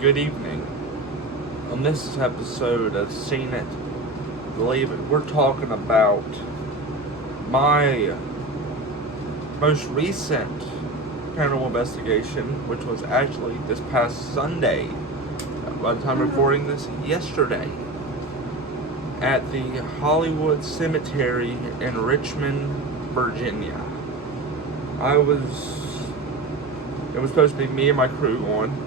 Good evening. On this episode of Seen It, Believe It, we're talking about my most recent paranormal investigation, which was actually this past Sunday, by the time recording this, yesterday, at the Hollywood Cemetery in Richmond, Virginia. It was supposed to be me and my crew going.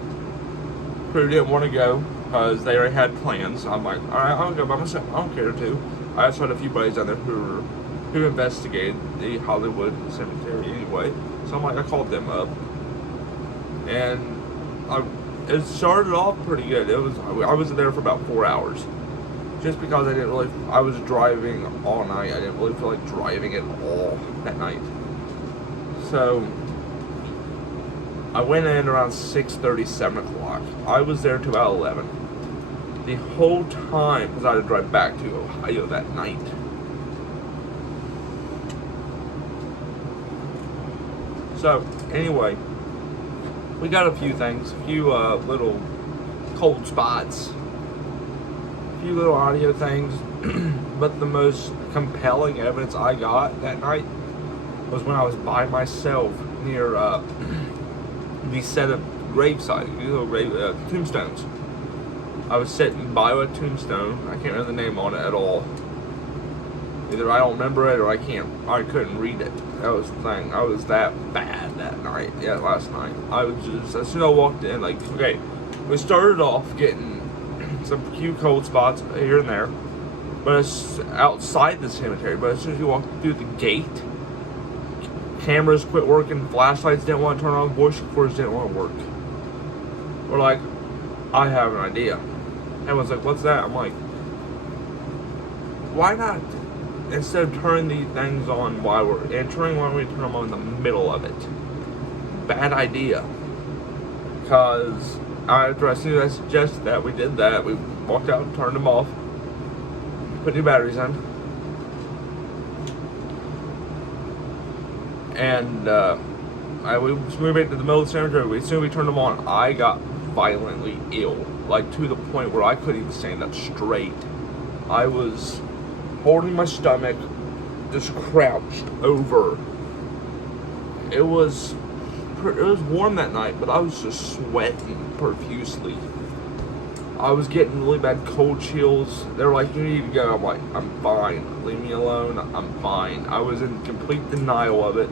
Crew didn't want to go because they already had plans. I'm like, all right, I'll go by myself. I don't care to. I also had a few buddies out there who investigated the Hollywood Cemetery anyway. So I'm like, I called them up, and it started off pretty good. I was there for about 4 hours, just because I was driving all night. I didn't really feel like driving at all that night. So I went in around 6:30, 7 o'clock. I was there till about 11. The whole time, because I had to drive back to Ohio that night. So, anyway, we got a few things, a few little cold spots, a few little audio things, but the most compelling evidence I got that night was when I was by myself near the set of gravesite, tombstones. I was sitting by a tombstone. I can't remember the name on it at all. Either I don't remember it or I couldn't read it. That was the thing. I was that bad that night. Yeah, last night. I was just, as soon as I walked in, like, okay, we started off getting some few cold spots here and there, but it's outside the cemetery. But as soon as you walk through the gate, cameras quit working, flashlights didn't want to turn on, voice recorders didn't want to work. We're like, I have an idea. Everyone's like, what's that? I'm like, why not, instead of turning these things on while we're entering, why don't we turn them on in the middle of it? Bad idea. Because as soon as I suggested that, we did that. We walked out and turned them off, put new batteries in. And we made it to the middle of the cemetery. As soon as we turned them on, I got violently ill, like to the point where I couldn't even stand up straight. I was holding my stomach, just crouched over. It was warm that night, but I was just sweating profusely. I was getting really bad cold chills. They were like, you need to go. I'm like, I'm fine. Leave me alone. I'm fine. I was in complete denial of it.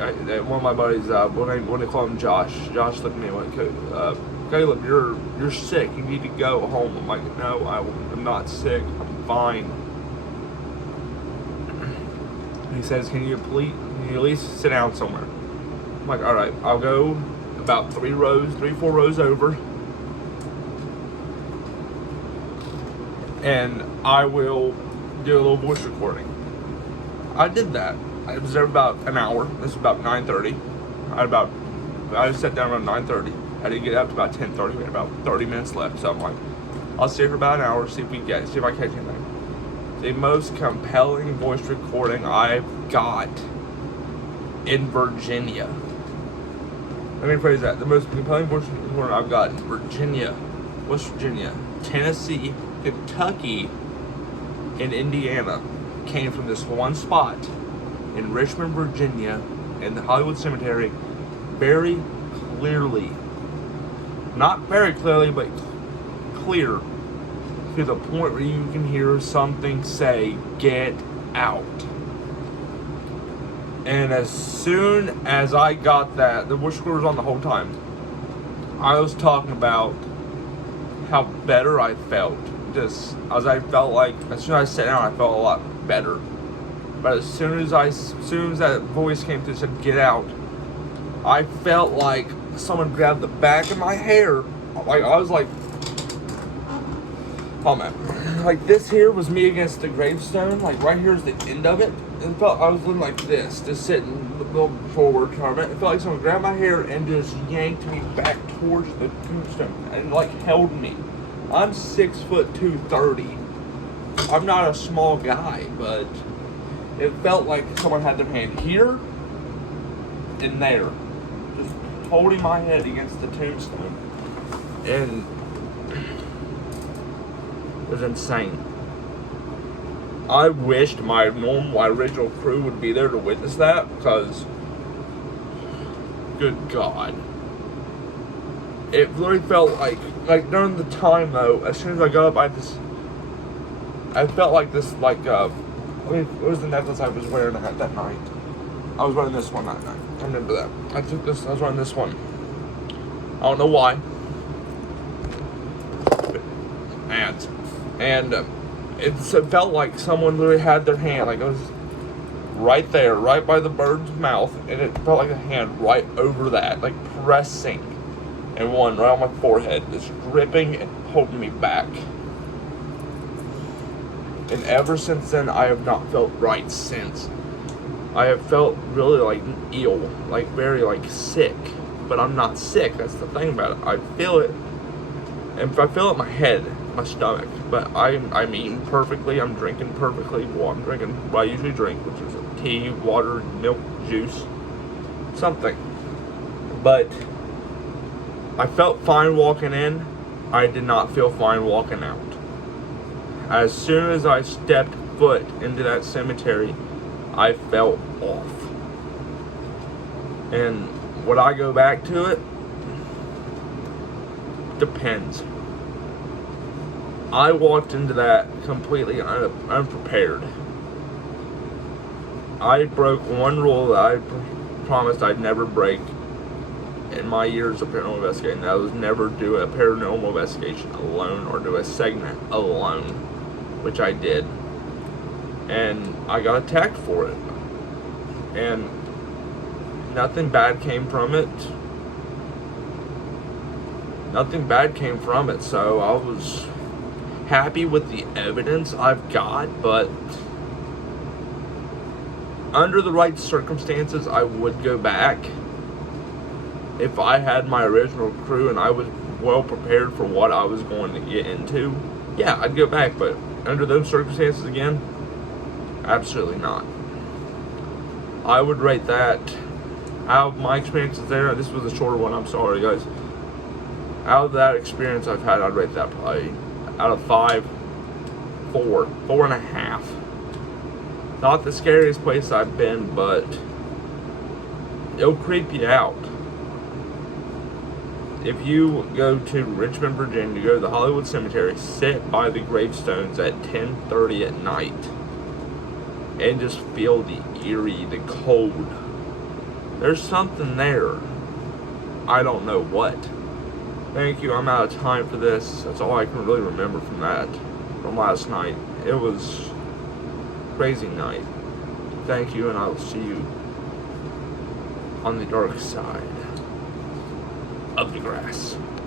One of my buddies, when they call him Josh looked at me and went, Caleb, you're sick. You need to go home. I'm like, no, I'm not sick. I'm fine. He says, can you at least sit down somewhere? I'm like, all right, I'll go about 4 rows over, and I will do a little voice recording. I did that. I was there about an hour. This is about 9:30. I sat down around 9:30. I didn't get up to about 10:30. We had about 30 minutes left. So I'm like, I'll stay for about an hour, see if I catch anything. The most compelling voice recording I've got in Virginia. Let me rephrase that. The most compelling voice recording I've got in Virginia, West Virginia, Tennessee, Kentucky, and Indiana came from this one spot in Richmond, Virginia, in the Hollywood Cemetery, very clearly. Not very clearly, but clear, to the point where you can hear something say, "Get out." And as soon as I got that, the voice recorder was on the whole time. I was talking about how better I felt. Just as I felt like, as soon as I sat down, I felt a lot better. But as soon as that voice came through and said, "Get out," I felt like someone grabbed the back of my hair. Like, I was like, oh man. Like, this here was me against the gravestone. Like, right here's the end of it. And I was looking like this, just sitting, looking forward. It felt like someone grabbed my hair and just yanked me back towards the tombstone and like held me. I'm 6'2", 230. I'm not a small guy, but it felt like someone had their hand here and there, just holding my head against the tombstone. And it was insane. I wished my original crew would be there to witness that, because, good God. It really felt like during the time though, as soon as I got up, I felt like this, what was the necklace I was wearing that night? I was wearing this one that night. I remember that. I was wearing this one. I don't know why. And it felt like someone literally had their hand, like it was right there, right by the bird's mouth, and it felt like a hand right over that, like pressing, and one right on my forehead, just gripping and holding me back. And ever since then, I have not felt right since. I have felt really like ill, like very like sick, but I'm not sick. That's the thing about it. I feel it, and if I feel it in my head, my stomach, but I'm eating perfectly. I'm drinking perfectly. Well, I'm drinking what I usually drink, which is tea, water, milk, juice, something. But I felt fine walking in. I did not feel fine walking out. As soon as I stepped foot into that cemetery, I felt off. And would I go back to it? Depends. I walked into that completely unprepared. I broke one rule that I promised I'd never break in my years of paranormal investigating. That was never do a paranormal investigation alone or do a segment alone, which I did. And I got attacked for it. And nothing bad came from it. Nothing bad came from it, so I was happy with the evidence I've got, but under the right circumstances, I would go back. If I had my original crew and I was well prepared for what I was going to get into, yeah, I'd go back, but under those circumstances again, absolutely not. I would rate that, out of my experiences there, this was a shorter one, I'm sorry guys. Out of that experience I've had, I'd rate that probably out of 5, 4.5. Not the scariest place I've been, but it'll creep you out. If you go to Richmond, Virginia, go to the Hollywood Cemetery, sit by the gravestones at 10:30 at night, and just feel the eerie, the cold. There's something there. I don't know what. Thank you, I'm out of time for this. That's all I can really remember from last night. It was a crazy night. Thank you, and I will see you on the dark side of the grass.